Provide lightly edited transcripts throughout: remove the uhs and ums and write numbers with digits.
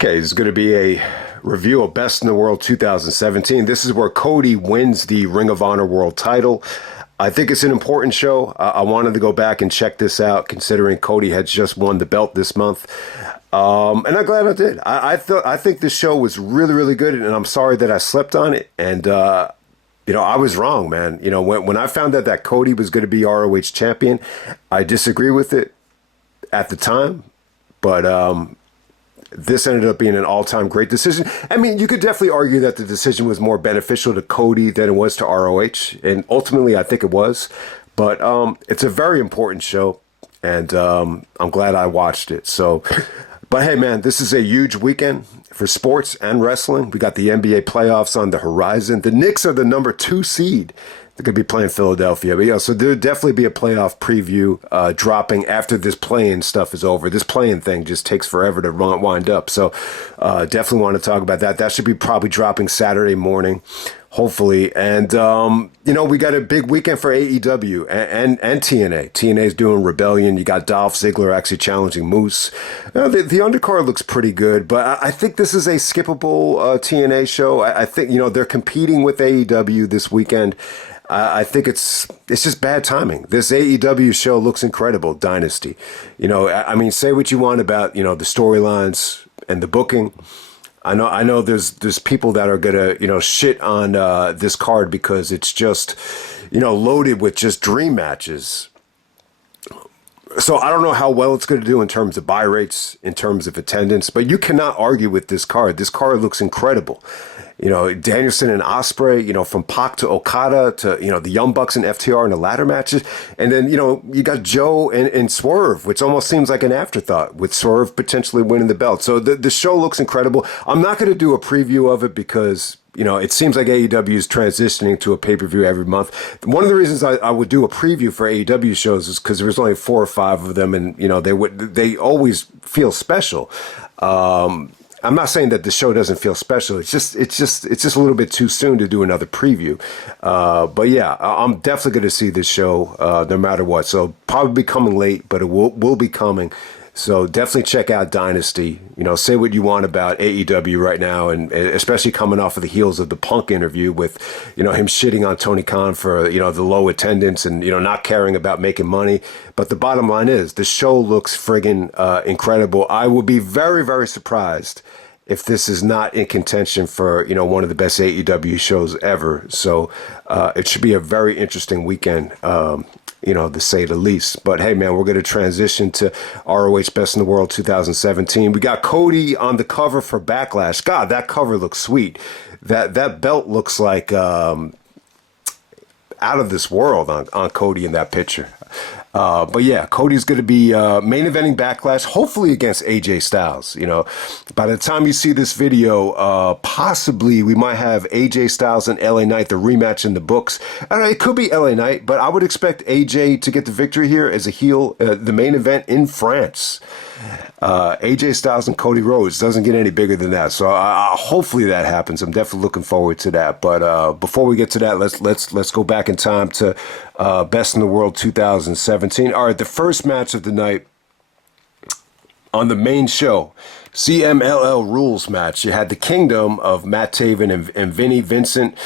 Okay, this is going to be a review of Best in the World 2017. This is where Cody wins the Ring of Honor World title. I think it's an important show. I wanted to go back and check this out, considering Cody had just won the belt this month. And I'm glad I did. I think this show was really, really good, and I'm sorry that I slept on it. And I was wrong, man. When I found out that Cody was going to be ROH champion, I disagree with it at the time, but this ended up being an all-time great decision. I mean, you could definitely argue that the decision was more beneficial to Cody than it was to ROH, and ultimately I think it was. But it's a very important show, and I'm glad I watched it. So, but hey, man, this is a huge weekend for sports and wrestling. We got the NBA playoffs on the horizon. The Knicks are the number 2 seed. They're going to be playing Philadelphia. But so there'll definitely be a playoff preview dropping after this play-in stuff is over. This play-in thing just takes forever to wind up. So definitely want to talk about that. That should be probably dropping Saturday morning, hopefully. And, we got a big weekend for AEW and TNA. TNA's doing Rebellion. You got Dolph Ziggler actually challenging Moose. The undercard looks pretty good, but I think this is a skippable TNA show. I think, they're competing with AEW this weekend. I think it's just bad timing. This AEW show looks incredible, Dynasty. I mean, say what you want about, the storylines and the booking. I know there's people that are gonna, shit on this card because it's just, loaded with just dream matches. So I don't know how well it's going to do in terms of buy rates, in terms of attendance, but you cannot argue with this card. This card looks incredible. Danielson and Ospreay, from Pac to Okada to, the Young Bucks and FTR in the ladder matches. And then, you got Joe and Swerve, which almost seems like an afterthought, with Swerve potentially winning the belt. So the show looks incredible. I'm not going to do a preview of it because, it seems like AEW is transitioning to a pay-per-view every month. One of the reasons I would do a preview for AEW shows is because there's only 4 or 5 of them, and they always feel special. I'm not saying that the show doesn't feel special. It's just a little bit too soon to do another preview. But yeah, I'm definitely going to see this show no matter what. So probably coming late, but it will be coming. So definitely check out Dynasty. Say what you want about AEW right now, and especially coming off of the heels of the Punk interview with, him shitting on Tony Khan for, the low attendance and, not caring about making money. But the bottom line is the show looks friggin' incredible. I would be very, very surprised if this is not in contention for, one of the best AEW shows ever. So it should be a very interesting weekend. To say the least. But hey, man, we're going to transition to ROH Best in the World 2017. We got Cody on the cover for Backlash. God, that cover looks sweet. That belt looks like out of this world on Cody in that picture. But yeah, Cody's going to be main eventing Backlash, hopefully against AJ Styles. By the time you see this video, possibly we might have AJ Styles and LA Knight, the rematch in the books. I don't know, it could be LA Knight, but I would expect AJ to get the victory here as a heel, the main event in France. AJ Styles and Cody Rhodes doesn't get any bigger than that. So hopefully that happens. I'm definitely looking forward to that. But before we get to that, let's go back in time to Best in the World 2017. All right, the first match of the night on the main show, CMLL Rules match. You had the Kingdom of Matt Taven and Vinny Vincent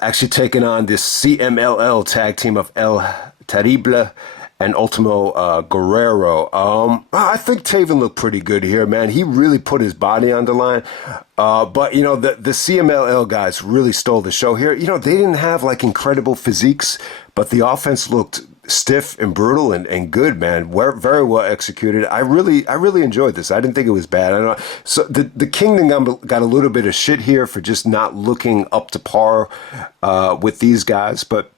actually taking on this CMLL tag team of El Terrible and Ultimo Guerrero. I think Taven looked pretty good here, man. He really put his body on the line. But, the CMLL guys really stole the show here. They didn't have, incredible physiques, but the offense looked stiff and brutal and good, man. Very well executed. I really enjoyed this. I didn't think it was bad. I don't know. So the Kingdom got a little bit of shit here for just not looking up to par with these guys, but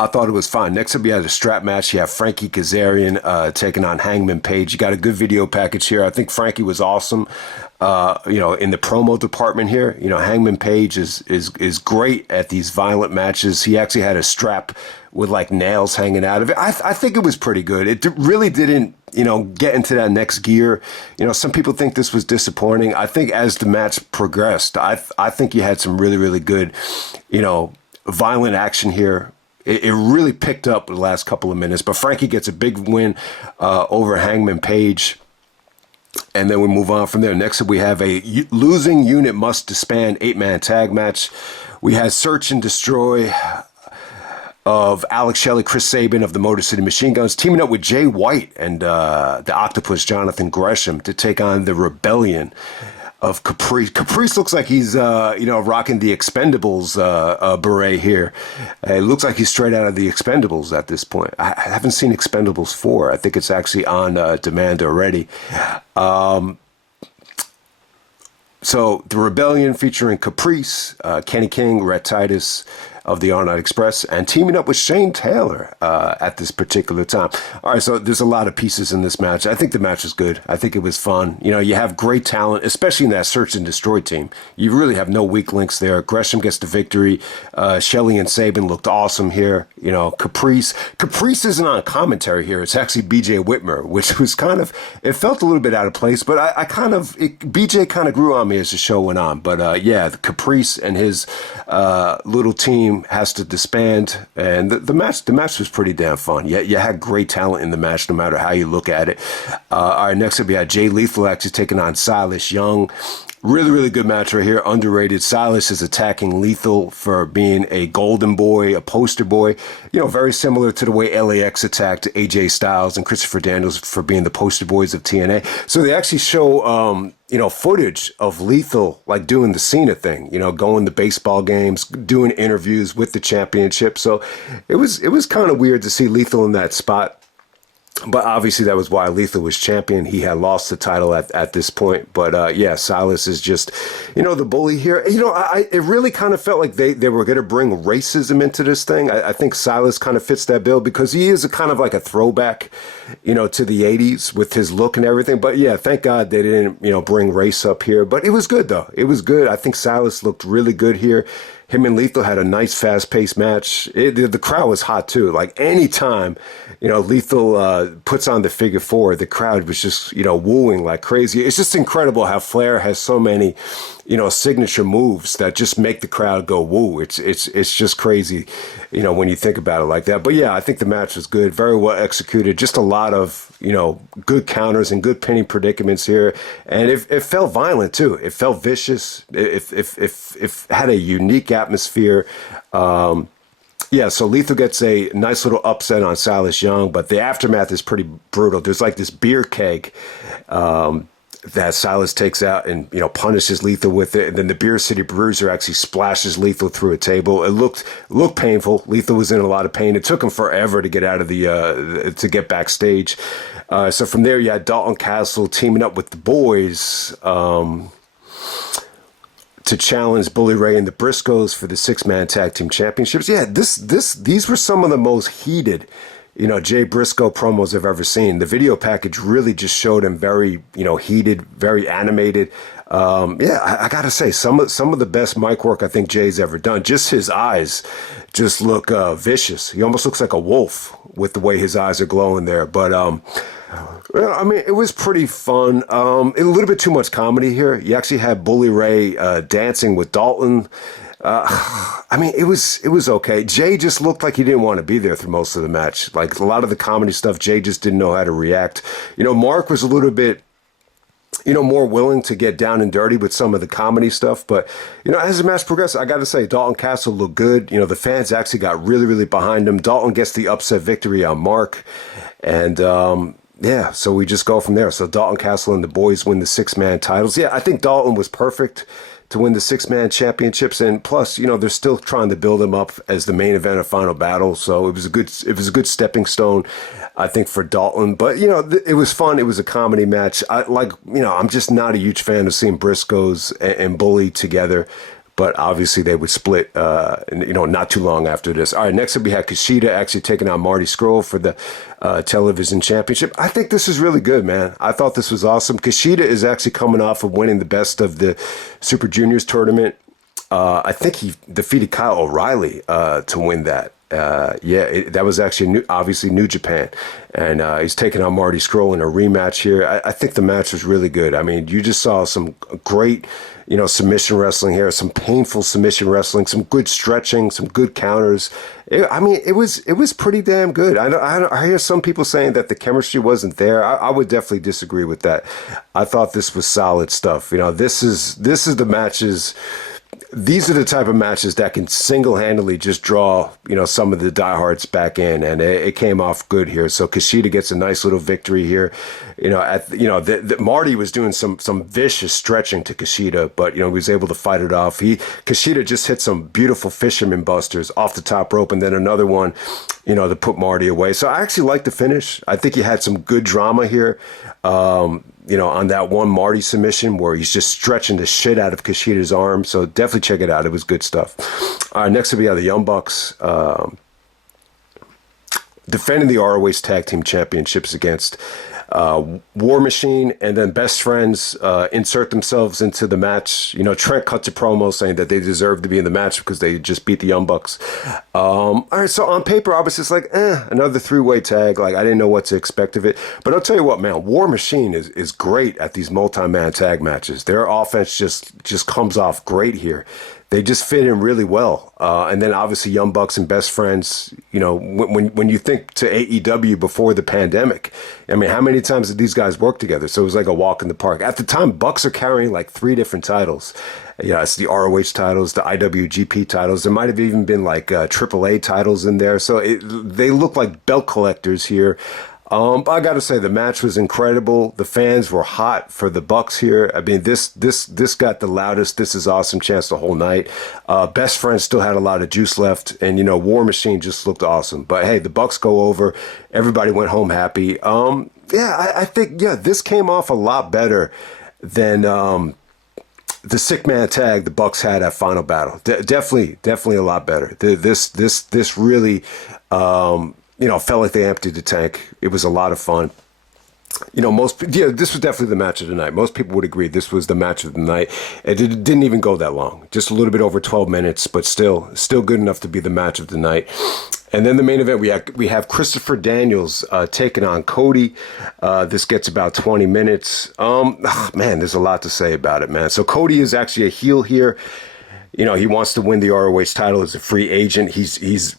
I thought it was fine. Next up, you had a strap match. You have Frankie Kazarian taking on Hangman Page. You got a good video package here. I think Frankie was awesome, in the promo department here. Hangman Page is great at these violent matches. He actually had a strap with nails hanging out of it. I think it was pretty good. It really didn't, get into that next gear. Some people think this was disappointing. I think as the match progressed, I think you had some really, really good, violent action here. It really picked up the last couple of minutes, but Frankie gets a big win over Hangman Page. And then we move on from there. Next up, we have a losing unit must disband 8-man tag match. We had Search and Destroy of Alex Shelley, Chris Sabin of the Motor City Machine Guns, teaming up with Jay White and the Octopus Jonathan Gresham to take on the Rebellion of Caprice. Caprice looks like he's, rocking the Expendables beret here. It looks like he's straight out of the Expendables at this point. I haven't seen Expendables 4. I think it's actually on demand already. So the Rebellion featuring Caprice, Kenny King, Rhett Titus of the All Night Express, and teaming up with Shane Taylor at this particular time. All right, so there's a lot of pieces in this match. I think the match was good. I think it was fun. You know, you have great talent, especially in that Search and Destroy team. You really have no weak links there. Gresham gets the victory. Shelley and Sabin looked awesome here. You know, Caprice isn't on commentary here. It's actually BJ Whitmer, which was it felt a little bit out of place, but BJ kind of grew on me as the show went on. But Caprice and his little team has to disband, and the match was pretty damn fun. You had great talent in the match, no matter how you look at it. All right, next up we had Jay Lethal actually taking on Silas Young. Really, really good match right here. Underrated. Silas is attacking Lethal for being a golden boy, a poster boy. You know, very similar to the way LAX attacked AJ Styles and Christopher Daniels for being the poster boys of TNA. So they actually show, footage of Lethal, like doing the Cena thing, going to baseball games, doing interviews with the championship. So it was kind of weird to see Lethal in that spot. But obviously that was why Lethal was champion. He had lost the title at this point. But Silas is just, the bully here. It really kind of felt like they were going to bring racism into this thing. I think Silas kind of fits that bill because he is a kind of like a throwback, to the 80s with his look and everything. But yeah, thank God they didn't, bring race up here. But it was good, though. It was good. I think Silas looked really good here. Him and Lethal had a nice, fast-paced match. The crowd was hot, too. Like, anytime, Lethal puts on the figure 4, the crowd was just, wooing like crazy. It's just incredible how Flair has so many, signature moves that just make the crowd go woo. It's just crazy, when you think about it like that. But, yeah, I think the match was good, very well executed. Just a lot of, good counters and good pinning predicaments here. And it felt violent, too. It felt vicious. It had a unique atmosphere. So Lethal gets a nice little upset on Silas Young, but the aftermath is pretty brutal. There's like this beer keg that Silas takes out and, punishes Lethal with it. And then the Beer City Bruiser actually splashes Lethal through a table. It looked painful. Lethal was in a lot of pain. It took him forever to get out of to get backstage. So from there, you had Dalton Castle teaming up with the boys, to challenge Bully Ray and the Briscoes for the 6-man tag team championships. Yeah, these were some of the most heated, Jay Briscoe promos I've ever seen. The video package really just showed him very, heated, very animated. I gotta say, some of the best mic work I think Jay's ever done. Just his eyes just look vicious. He almost looks like a wolf with the way his eyes are glowing there. But it was pretty fun. A little bit too much comedy here. You actually had Bully Ray dancing with Dalton. It was okay. Jay just looked like he didn't want to be there through most of the match. Like a lot of the comedy stuff, Jay just didn't know how to react. Mark was a little bit, more willing to get down and dirty with some of the comedy stuff. But, as the match progressed, I got to say, Dalton Castle looked good. The fans actually got really, really behind him. Dalton gets the upset victory on Mark. And, so we just go from there. So Dalton Castle and the boys win the 6-man titles. Yeah, I think Dalton was perfect to win the 6-man championships, and plus, they're still trying to build him up as the main event of Final Battle. So it was a good stepping stone, I think, for Dalton. But it was fun. It was a comedy match. I'm just not a huge fan of seeing Briscoes and Bully together. But obviously they would split, not too long after this. All right, next up we had Kushida actually taking on Marty Scrull for the television championship. I think this is really good, man. I thought this was awesome. Kushida is actually coming off of winning the best of the Super Juniors tournament. I think he defeated Kyle O'Reilly to win that. That was actually obviously New Japan, and he's taking on Marty Scrull in a rematch here. I think the match was really good. I mean, you just saw some great, submission wrestling here, some painful submission wrestling, some good stretching, some good counters. It was pretty damn good. I hear some people saying that the chemistry wasn't there. I would definitely disagree with that. I thought this was solid stuff. This is the matches. These are the type of matches that can single-handedly just draw, some of the diehards back in, and it came off good here. So Kushida gets a nice little victory here. Marty was doing some vicious stretching to Kushida, but he was able to fight it off. Kushida just hit some beautiful fisherman busters off the top rope, and then another one, to put Marty away. So I actually like the finish. I think you had some good drama here. On that one Marty submission where he's just stretching the shit out of Kushida's arm. So definitely check it out. It was good stuff. All right, next we have the Young Bucks defending the ROH Tag Team Championships against War Machine, and then Best Friends insert themselves into the match. Trent cuts a promo saying that they deserve to be in the match because they just beat the Young Bucks. All right, so on paper, I was just like, another three-way tag. Like, I didn't know what to expect of it. But I'll tell you what, man, War Machine is great at these multi-man tag matches. Their offense just comes off great here. They just fit in really well. And then obviously Young Bucks and Best Friends, when you think to AEW before the pandemic, I mean, how many times did these guys work together? So it was like a walk in the park. At the time, Bucks are carrying like 3 different titles. It's the ROH titles, the IWGP titles. There might have even been like AAA titles in there. So they look like belt collectors here. But I got to say, the match was incredible. The fans were hot for the Bucks here. I mean, this got the loudest "This is awesome" chance the whole night. Best Friends still had a lot of juice left, and War Machine just looked awesome. But hey, the Bucks go over. Everybody went home happy. I think this came off a lot better than the sick man tag the Bucks had at Final Battle. Definitely a lot better. This really. Felt like they emptied the tank. It was a lot of fun. This was definitely the match of the night. Most people would agree this was the match of the night. It didn't even go that long. Just a little bit over 12 minutes, but still good enough to be the match of the night. And then the main event, we have Christopher Daniels taking on Cody. This gets about 20 minutes. Man, there's a lot to say about it, man. So Cody is actually a heel here. He wants to win the ROH title as a free agent. He's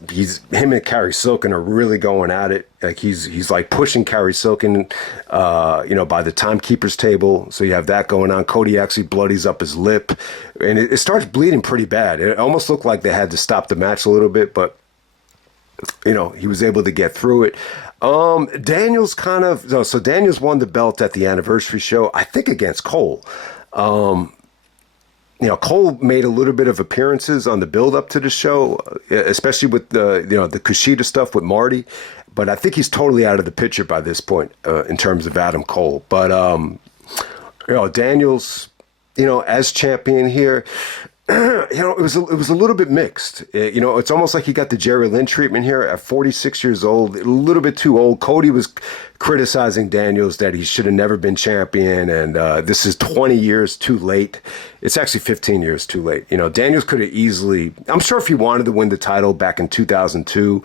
him and Carrie Silken are really going at it. Like he's like pushing Carrie Silken, by the timekeeper's table. So you have that going on. Cody actually bloodies up his lip, and it starts bleeding pretty bad. It almost looked like they had to stop the match a little bit, but he was able to get through it. Daniels Daniels won the belt at the anniversary show, I think against Cole. Cole made a little bit of appearances on the build up to the show, especially with the Kushida stuff with Marty. But I think he's totally out of the picture by this point in terms of Adam Cole. But, Daniels, as champion here, it was a little bit mixed. It's almost like he got the Jerry Lynn treatment here at 46 years old, a little bit too old. Cody was criticizing Daniels that he should have never been champion, and this is 20 years too late. It's actually 15 years too late. Daniels could have easily, I'm sure if he wanted to win the title back in 2002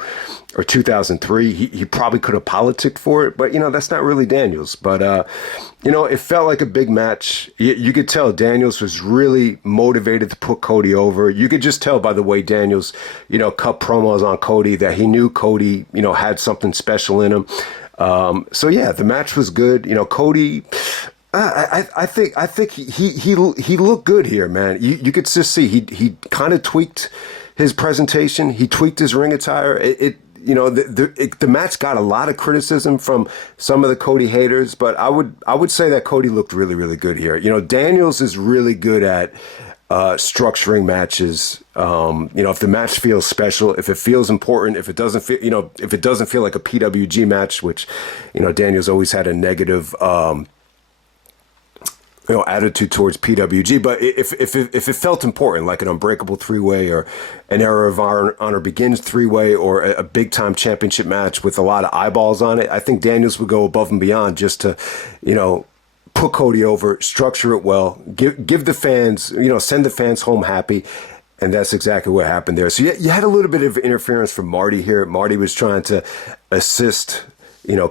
or 2003, he probably could have politicked for it, but that's not really Daniels. But it felt like a big match. You could tell Daniels was really motivated to put Cody over. You could just tell by the way Daniels cut promos on Cody that he knew Cody had something special in him. The match was good. Cody, I think he looked good here, man. You could just see he kind of tweaked his presentation. He tweaked his ring attire. The match got a lot of criticism from some of the Cody haters, but I would say that Cody looked really, really good here. Daniels is really good at structuring matches. If the match feels special, if it feels important, if it doesn't feel, if it doesn't feel like a PWG match, which, Daniels always had a negative, attitude towards PWG. But if it felt important, like an Unbreakable 3-way or an Era of Honor Begins 3-way or a big time championship match with a lot of eyeballs on it, I think Daniels would go above and beyond just to, put Cody over, structure it well, give the fans, send the fans home happy. And that's exactly what happened there. So you had a little bit of interference from Marty here. Marty was trying to assist,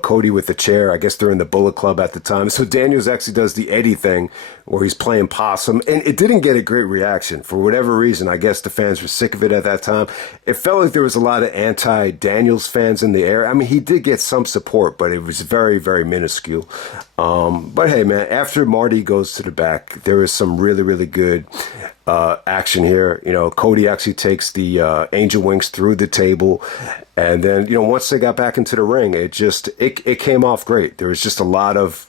Cody with the chair. I guess they're in the Bullet Club at the time. So Daniels actually does the Eddie thing where he's playing possum. And it didn't get a great reaction. For whatever reason, I guess the fans were sick of it at that time. It felt like there was a lot of anti-Daniels fans in the air. I mean, he did get some support, but it was very, very minuscule. But hey, man, after Marty goes to the back, there is some really, really good action here. Cody actually takes the angel wings through the table. And then, once they got back into the ring, it came off great. There was just a lot of,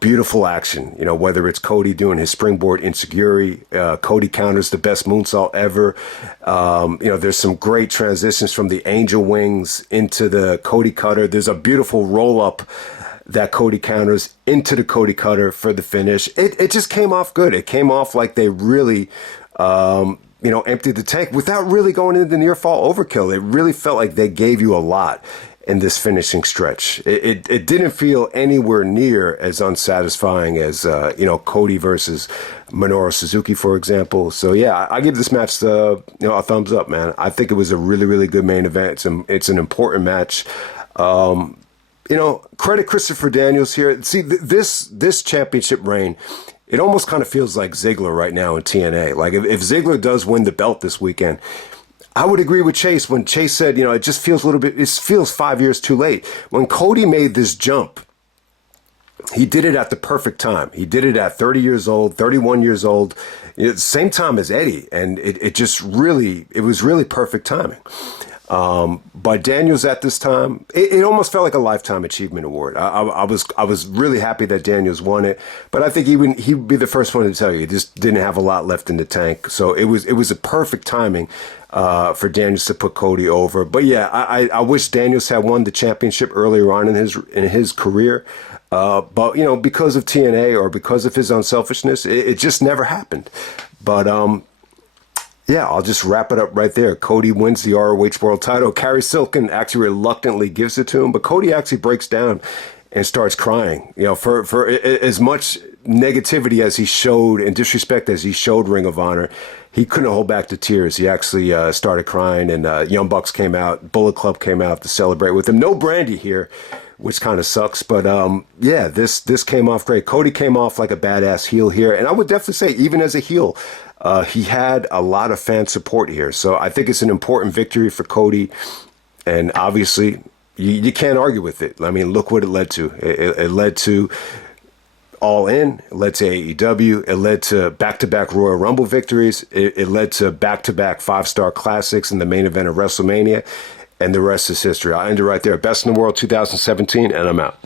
beautiful action, whether it's Cody doing his springboard insecurity, Cody counters the best moonsault ever. There's some great transitions from the angel wings into the Cody cutter. There's a beautiful roll up that Cody counters into the Cody cutter for the finish. It just came off good. It came off like they really, emptied the tank without really going into near fall overkill. It really felt like they gave you a lot in this finishing stretch. It didn't feel anywhere near as unsatisfying as, Cody versus Minoru Suzuki, for example. So, yeah, I give this match a thumbs up, man. I think it was a really, really good main event. It's an important match. Credit Christopher Daniels here. See, this championship reign, it almost kind of feels like Ziggler right now in TNA. Like if Ziggler does win the belt this weekend, I would agree with Chase when Chase said, it just feels it feels 5 years too late. When Cody made this jump, he did it at the perfect time. He did it at 30 years old, 31 years old, same time as Eddie. And it was really perfect timing. But Daniels at this time, it almost felt like a lifetime achievement award. I was really happy that Daniels won it, but I think he'd be the first one to tell you he just didn't have a lot left in the tank. So it was a perfect timing for Daniels to put Cody over. But yeah, I wish Daniels had won the championship earlier on in his career. But because of TNA or because of his unselfishness, it just never happened. But yeah, I'll just wrap it up right there. Cody wins the ROH World title. Carrie Silken actually reluctantly gives it to him, but Cody actually breaks down and starts crying. For as much negativity as he showed and disrespect as he showed Ring of Honor, he couldn't hold back the tears. He actually started crying, and Young Bucks came out, Bullet Club came out to celebrate with him. No Brandy here, which kind of sucks, but yeah, this came off great. Cody came off like a badass heel here, and I would definitely say, even as a heel, he had a lot of fan support here. So I think it's an important victory for Cody, and obviously you can't argue with it. I mean, look what it led to. It led to All In, it led to AEW, it led to back-to-back Royal Rumble victories, it led to back-to-back 5-star classics in the main event of WrestleMania, and the rest is history. I'll end it right there. Best in the World 2017, and I'm out.